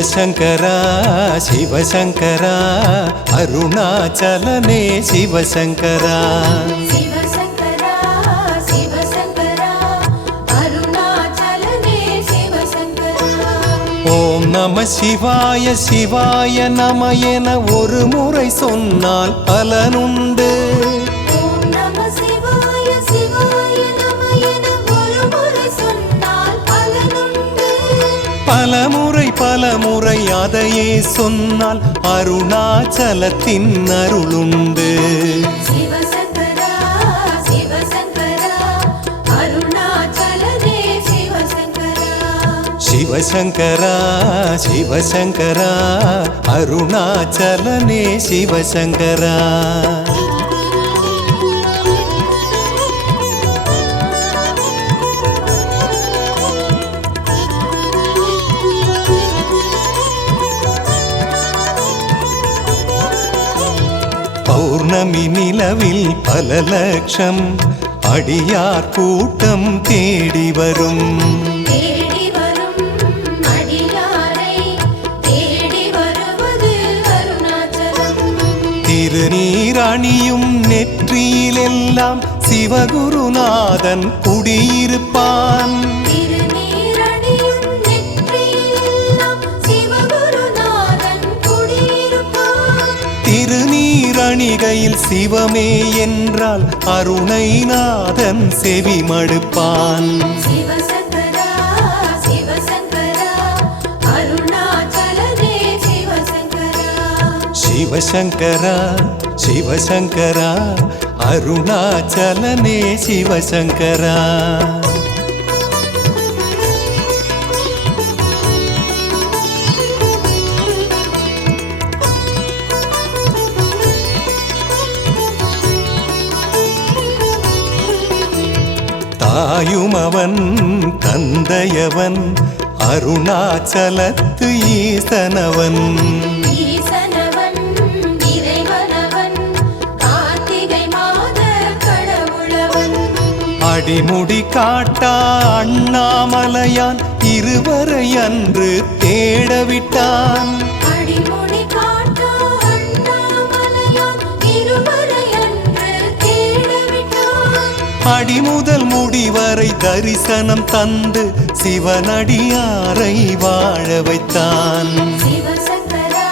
சிவசங்கரா சிவசங்கரா அருணாச்சலனே சிவசங்கரா சிவசங்கரா சிவசங்கரா அருணாச்சலனே சிவசங்கரா ஓம் நம சிவாய சிவாய நம என ஒரு முறை சொன்னால் பலனுண்டு. ஓம் நம சிவாய சிவாய நம என ஒரு முறை சொன்னால் பலனுண்டு. பலமுறை அதையே சொன்னால் அருணாச்சலத்தின் அருளுண்டு. சிவசங்கரா சிவசங்கரா அருணாச்சலனே சிவசங்கரா சிவசங்கரா சிவசங்கரா அருணாச்சலனே சிவசங்கரா பௌர்ணமி நிலவில் பல லட்சம் அடியார் கூட்டம் தேடி வரும். தேடி வரும் அடியாரை தேடி வருவது அருணாச்சலம். திருநீர் அணியும் நெற்றியிலெல்லாம் சிவகுருநாதன் குடியிருப்பான். திருநீரணியும் நெற்றியிலெல்லாம் சிவகுருநாதன் குடியிருப்பான். திருநீரணிகையில் சிவமே என்றால் அருணைநாதன் செவி மடுப்பான். சிவசங்கரா சிவசங்கரா அருணாச்சலனே சிவசங்கரா சிவசங்கரா சிவசங்கரா அருணாச்சலனே சிவசங்கரா தாயுமவன் தந்தையவன் அருணாச்சலத்து ஈசனவன். ஈசனவன் இறைவனவன் கார்த்திகை மாத கடவுளவன். அடிமுடி காட்டா அண்ணாமலையான் இருவரை அன்று தேடவிட்டான். அடிமுடி காட்டா அண்ணாமலையான் இருவரை அன்று தேடவிட்டான். அடிமுதல் முடிவரை தரிசனம் தந்து சிவனடியாரை வாழ வைத்தான். சிவசங்கரா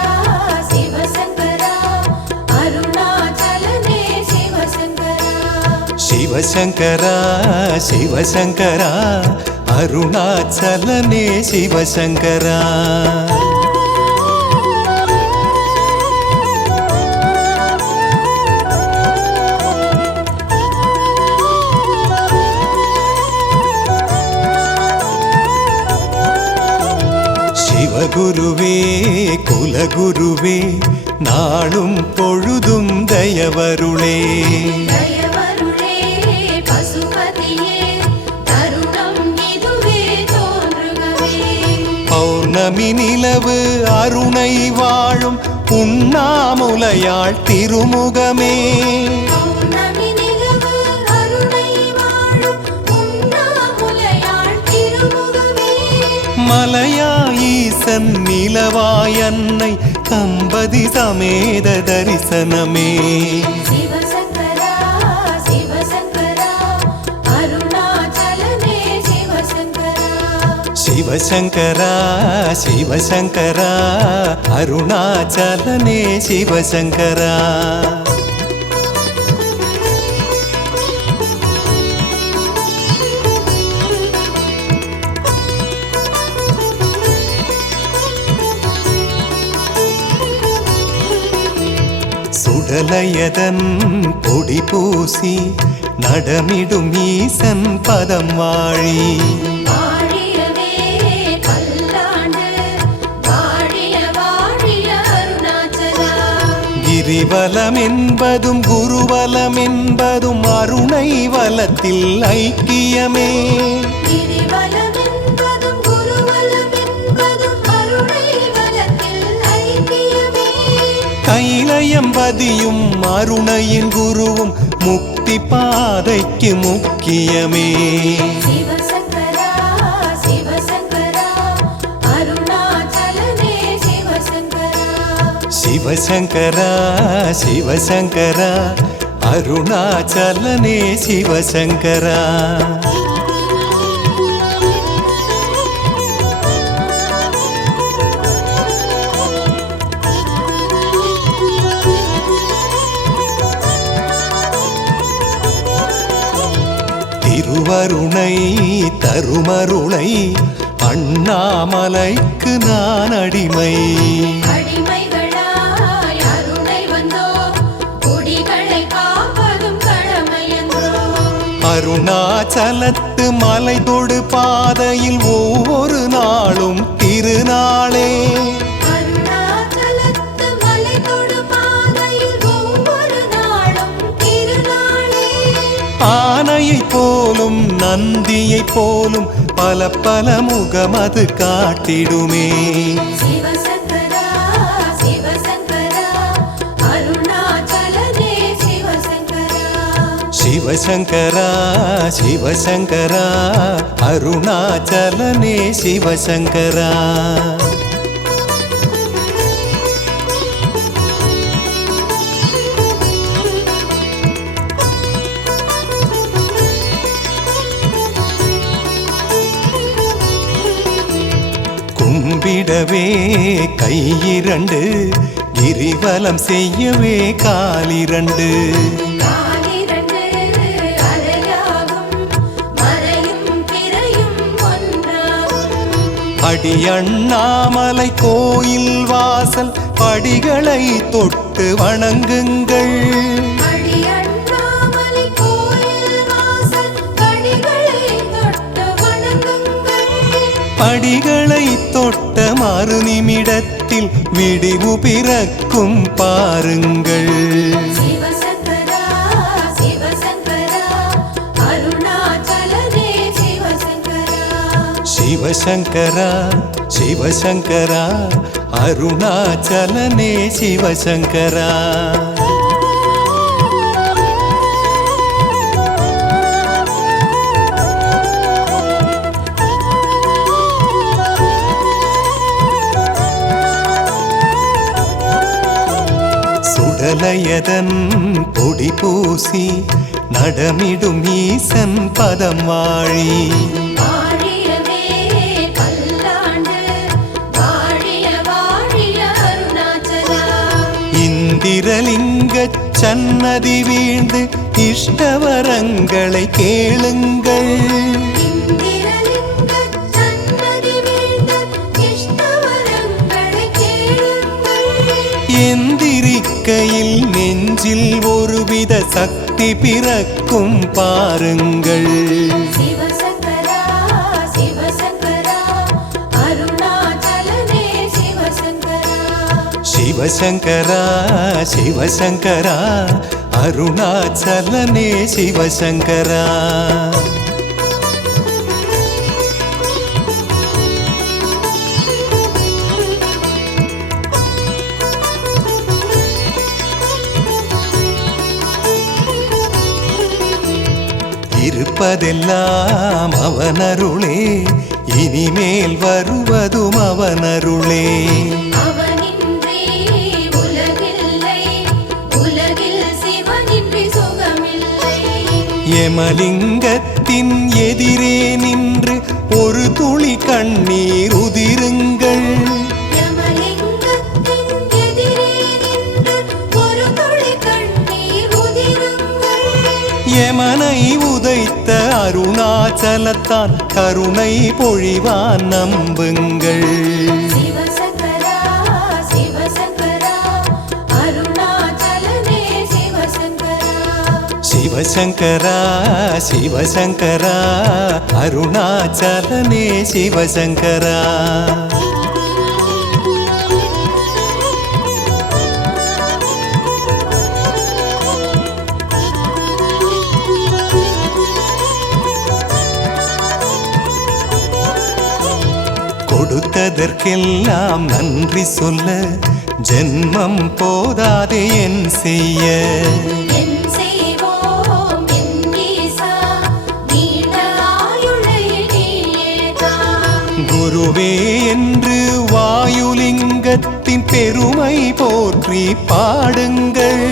சிவசங்கரா அருணாச்சலனே சிவசங்கரா சிவசங்கரா சிவசங்கரா அருணாச்சலனே சிவசங்கரா சிவகுருவே குலகுருவே நாளும் பொழுதும் தயவருளே. தயவருளே பசுபதியே தருணம் இதுவே தோன்றுகவே. பௌர்ணமி நிலவு அருணை வாழும் உண்ணாமுலையாள் திருமுகமே. பௌர்ணமி நிலவு அருணை வாழும் உண்ணாமுலையாள் திருமுகமே. மலையா ஈசன் நிலவாய் அன்னை தம்பதி சமேத தரிசனமே. சிவசங்கரா சிவசங்கரா அருணாச்சலனே சிவசங்கரா சிவசங்கரா சிவசங்கரா அருணாச்சலனே சிவசங்கரா சுடலையதன் பொடி பூசி நடமிடும் ஈசன் பதம் வாழி. வாழியவே பல்லாண்டு வாழிய வாழிய அருணாச்சலா. கிரிவலம் என்பதும் குருவலம் என்பதும் அருணை வலத்தில் ஐக்கியமே. கிரிவலம் என்பதும் குருவலம் என்பதும் அருணை வலத்தில் ஐக்கியமே. கைலயம்பதியும் அருணையின் குருவும் முக்தி பாதைக்கு முக்கியமே. சிவசங்கரா சிவசங்கரா அருணாச்சலனே சிவசங்கரா சிவசங்கரா அருணாச்சலனே சிவசங்கரா. திருவருணை தருமருளை அண்ணாமலைக்கு நான் அடிமை. அடிமைகளாய் அருளை வந்தோம், குடிகளை காப்பதும் கடமையன்றோ. அருணாச்சலத்து மலை தொடு பாதையில் ஒவ்வொரு நாளும் திருநாளே. அருணாச்சலத்து மலை தொடு பாதையில் ஒவ்வொரு நாளும் திருநாளே. ஆனையைப் போலும் நந்தியைப் போலும் பல பல முகம் அது காட்டிடுமே. சிவசங்கரா சிவசங்கரா அருணாச்சலனே சிவசங்கரா. சிவசங்கரா சிவசங்கரா அருணாச்சலனே சிவசங்கரா. கும்பிடவே கையிரண்டு, கிரிவலம் செய்யவே காலிரண்டு. காலிரண்டு அலையாகும், மறையும் பிறையும் ஒன்றாகும். அடி அண்ணாமலை கோயில் வாசல் படிகளை தொட்டு வணங்குங்கள். அடி அண்ணாமலை கோயில் வாசல் படிகளை தொட்டு வணங்குங்கள். படிகளை தொட்ட மறு நிமிடத்தில் விடிவு பிறக்கும் பாருங்கள். சிவசங்கரா சிவசங்கரா அருணாச்சலனே சிவசங்கரா. சிவசங்கரா சிவசங்கரா அருணாச்சலனே சிவசங்கரா. சுடலையதன் பொடி பூசி நடமிடும் ஈசன் பதம் வாழி. வாழியவே பல்லாண்டு, வாழிய வாழிய அருணாச்சலா. இந்திரலிங்கச் சன்னதி வீழ்ந்து இஷ்டவரங்களை கேளுங்கள். இந்திரலிங்கச் சன்னதி வீழ்ந்த இஷ்டவரங்களை கேளுங்கள். எந்திரிக்கையில் நெஞ்சில் ஒருவித சக்தி பிறக்கும் பாருங்கள். சிவசங்கரா சிவசங்கரா அருணாச்சலனே சிவசங்கரா. சிவசங்கரா சிவசங்கரா அருணாச்சலனே சிவசங்கரா. இருப்பதெல்லாம் அவனருளே, இனிமேல் வருவதும் அவனருளே. அவனின்றி உலகில்லை, உலகில் சிவனின்றி சுகமில்லை. யமலிங்கத்தின் எதிரே நின்று ஒரு துளி கண்ணீர் உதிருங்கள். யமலிங்கத்தின் எதிரே நின்று ஒரு துளி கண்ணீர் உதிருங்கள். யமனை உதைத்த அருணாச்சலத்தான் கருணை பொழிவான் நம்புங்கள். சிவசங்கரா சிவசங்கரா அருணாச்சலனே சிவசங்கரா. சிவசங்கரா சிவசங்கரா அருணாச்சலனே சிவசங்கரா. கொடுத்ததற்கெல்லாம் நன்றி சொல்ல ஜென்மம் போதாதே என் செய்ய. என் செய்வோம் என் ஈசா, நீண்ட ஆயுளை நீயே தா. குருவே என்று வாயுலிங்கத்தின் பெருமை போற்றி பாடுங்கள்.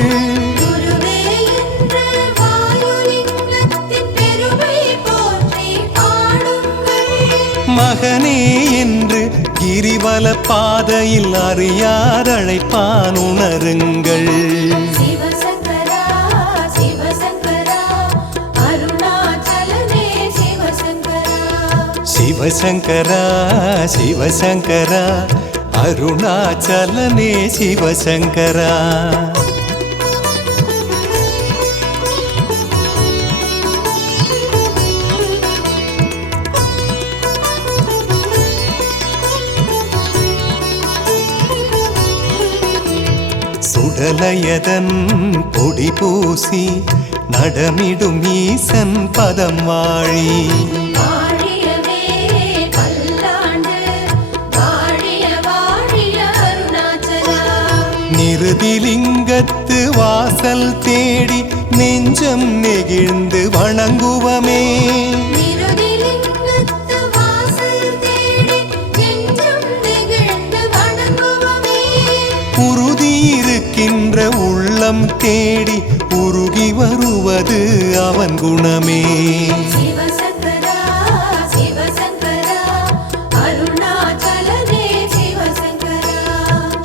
குருவே என்று வாயுலிங்கத்தின் பெருமை போற்றி பாடுங்கள். மகனே என்று கிரிவல பாதையில் அறியாதழைப்பான் உணருங்கள். சிவசங்கரா சிவசங்கரா அருணாச்சலனே சிவசங்கரா. சிவசங்கரா சிவசங்கரா அருணாச்சலனே சிவசங்கரா. சுடலையதன் பொடி பூசி நடமிடும் ஈசன் பதம் வாழி. வாழியவே பல்லாண்டு வாழிய வாழிய அருணாச்சலா. நிருதிலிங்கத்து வாசல் தேடி நெஞ்சம் நெகிழ்ந்து வணங்குவமே. நிருதிலிங்கத்து வாசல் தேடி நெஞ்சம் நெகிழ்ந்து வணங்குவமே. உறுதி இருக்கின்ற உள்ளம் தேடி உருகி வருவது அவன் குணமே. சிவசங்கரா சிவசங்கரா அருணாச்சலனே சிவசங்கரா.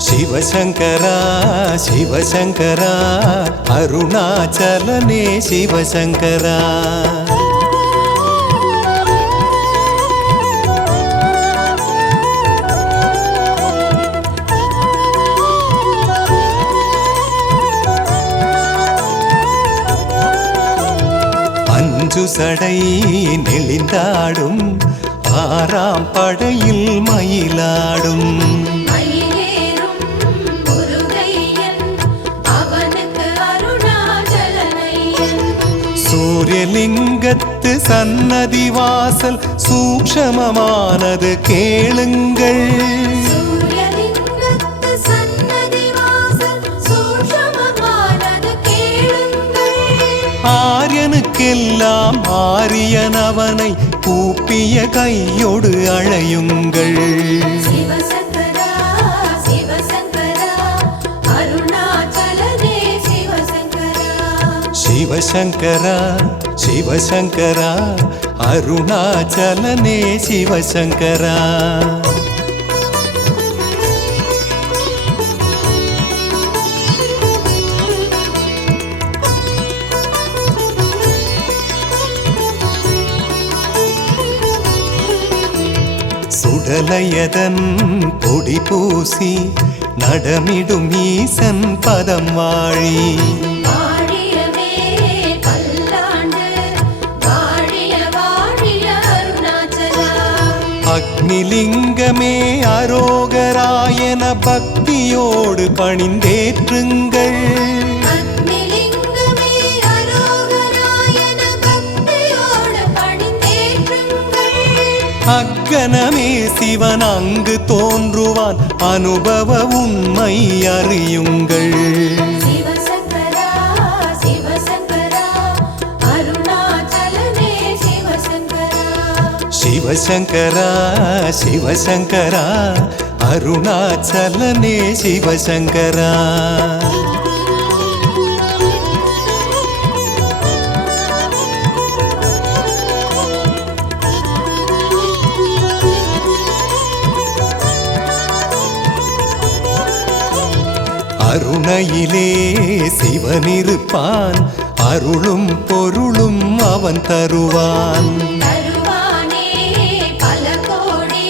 சிவசங்கரா சிவசங்கரா அருணாச்சலனே சிவசங்கரா. அஞ்சு சடை நெளிந்தாடும் ஆறாம் படையில் மயிலாடும். மயிலேறும் முருகையன் அவனுக்கு அருணாச்சலனையன். சூரியலிங்கத்து சன்னதி வாசல் சூக்ஷமமானது கேளுங்கள். சூரியலிங்கத்து சன்னதி வாசல் சூக்ஷமமானது கேளுங்கள். ஆரியனுக்கெல்லாம் ஆரியன் அவனை கூப்பிய கையோடு அழையுங்கள். சிவசங்கரா சிவசங்கரா அருணாச்சலனே சிவசங்கரா. சிவசங்கரா சிவசங்கரா அருணாச்சலனே சிவசங்கரா. சுடலையதன் பொடி பூசி நடமிடும் ஈசன் பதம் வாழி. வாழியவே பல்லாண்டு வாழிய வாழிய அருணாச்சலா. அக்னிலிங்கமே அரோகராயன பக்தியோடு பணிந்தேற்றுங்கள். அக்னிலிங்கமே அரோகராயன பக்தியோடு பணிந்தேற்றுங்கள். அக்கனமே சிவன் அங்கு தோன்றுவான் அனுபவ உண்மை அறியுங்கள். சிவசங்கரா சிவசங்கரா அருணாச்சலனே சிவசங்கரா. சிவசங்கரா சிவசங்கரா அருணாச்சலனே சிவசங்கரா. அருணையிலே சிவனிருப்பான் அருளும் பொருளும் அவன் தருவான். தருவானே பல கோடி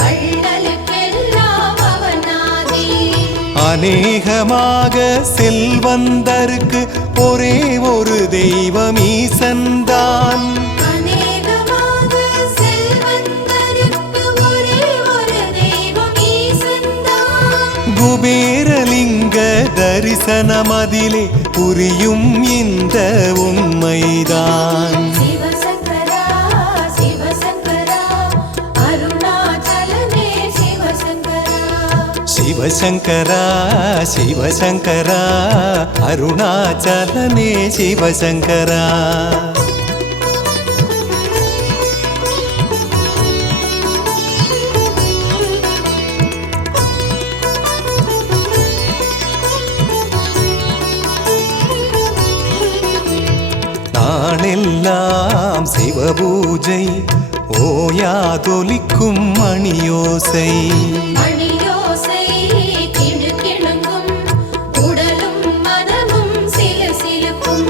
வள்ளலுக்கெல்லாம் அவனாதி. அநேகமாக செல்வந்தருக்கு ஒரே ஒரு தெய்வம் ஈசன்தான். அநேகமாக செல்வந்தருக்கு ஒரே ஒரு தெய்வம் ஈசன்தான். குபேரலிங்க தரிசனமதிலே புரியும் இந்த உண்மைதான். சிவசங்கரா சிவசங்கரா அருணாச்சலனே சிவசங்கரா. சிவசங்கரா சிவசங்கரா அருணாச்சலனே சிவசங்கரா. நாளெல்லாம் சிவபூஜை ஓயாதொலிக்கும் மணியோசை. மணியோசை கிணுகிணுங்கும், உடலும் மனமும் சிலுசிலுக்கும்.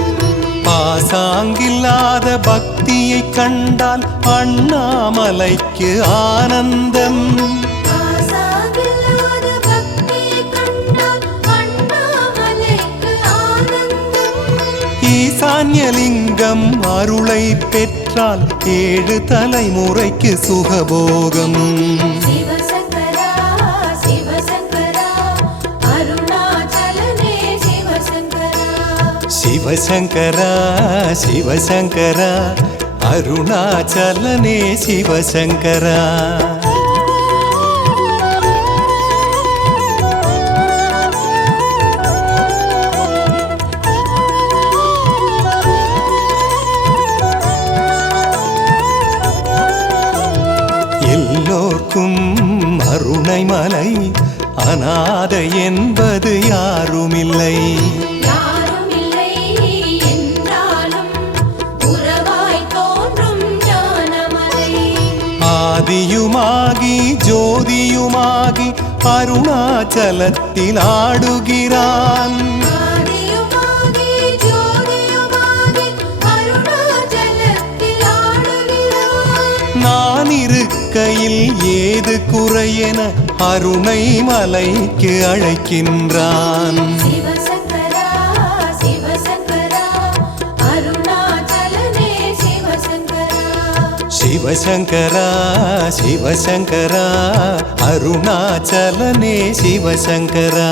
பாசாங்கில்லாத பக்தியை கண்டால் அண்ணாமலைக்கு ஆனந்தம். ஆசாகில்லாத பக்தியை கண்டால் அண்ணாமலைக்கு ஆனந்தம். ஈசான்யலிங்கம் அருளை பெற்றால் 7 தலைமுறைக்கு சுகபோகம். சிவசங்கரா சிவசங்கரா அருணாச்சலனே சிவசங்கரா. சிவசங்கரா சிவசங்கரா அருணாச்சலனே சிவசங்கரா. எல்லோர்க்கும் அருணைமலை, அநாதை என்பது யாருமில்லை. யாருமில்லை என்றாலும் உறவாய் தோன்றும் ஞானமலை. ஆதியுமாகி ஜோதியுமாகி அருணாச்சலத்தில் ஆடுகிறான். ஆதியுமாகி ஜோதியுமாகி அருணாச்சலத்தில் ஆடுகிறான். நான் இருக்கையில் ஏது குறையென அருணை மலைக்கு அழைக்கின்றான். சிவசங்கரா சிவசங்கரா அருணாச்சலனே சிவசங்கரா. சிவசங்கரா சிவசங்கரா அருணாச்சலனே சிவசங்கரா.